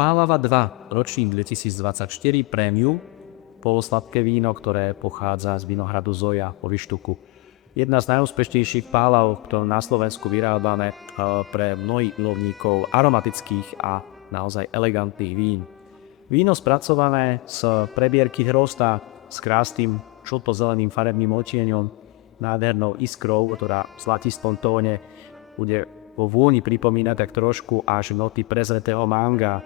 Pálava 2, ročník 2024, prémium, polosladké víno, ktoré pochádza z vinohradu Zoja po Vyštuku. Jedna z najúspešnejších pálav, ktoré na Slovensku vyrábame pre mnohých milovníkov aromatických a naozaj elegantných vín. Víno spracované z prebierky hrosta s krásnym žlto-zeleným farebným odtieňom, nádhernou iskrou, ktorá v zlatistom tóne bude vo vôni pripomínať tak trošku až noty prezretého manga,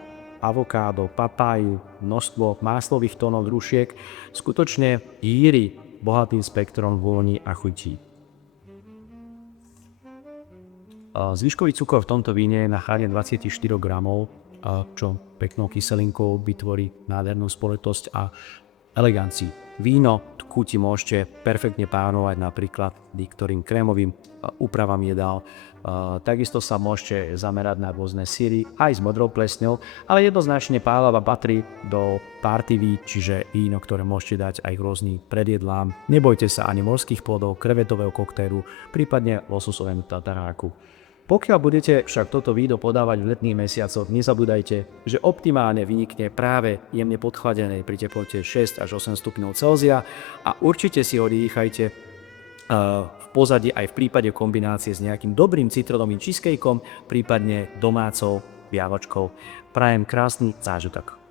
avokádo, papáju, množstvo máslových tónov družiek, skutočne jíri bohatým spektrom vôni a chutí. Zvyškový cukor v tomto víne je na chladne 24 gramov, čo peknou kyselinkou vytvorí nádhernú spojitosť a eleganciu. Víno chuti môžete perfektne párovať napríklad niektorým krémovým úpravám jedál. Takisto sa môžete zamerať na rôzne syry aj s modrou plesňou, ale jednoznačne pálava patrí do party vín, čiže víno, ktoré môžete dať aj rôznym predjedlám. Nebojte sa ani morských plodov, krevetového koktélu, prípadne lososovému tataráku. Pokiaľ budete však toto víno podávať v letných mesiacoch, nezabúdajte, že optimálne vynikne práve jemne podchladenej pri teplote 6 až 8 stupňov Celzia a určite si ho dýchajte v pozadí aj v prípade kombinácie s nejakým dobrým citronovým cheesecakeom, prípadne domácou vianočkou. Prajem krásny zážitok.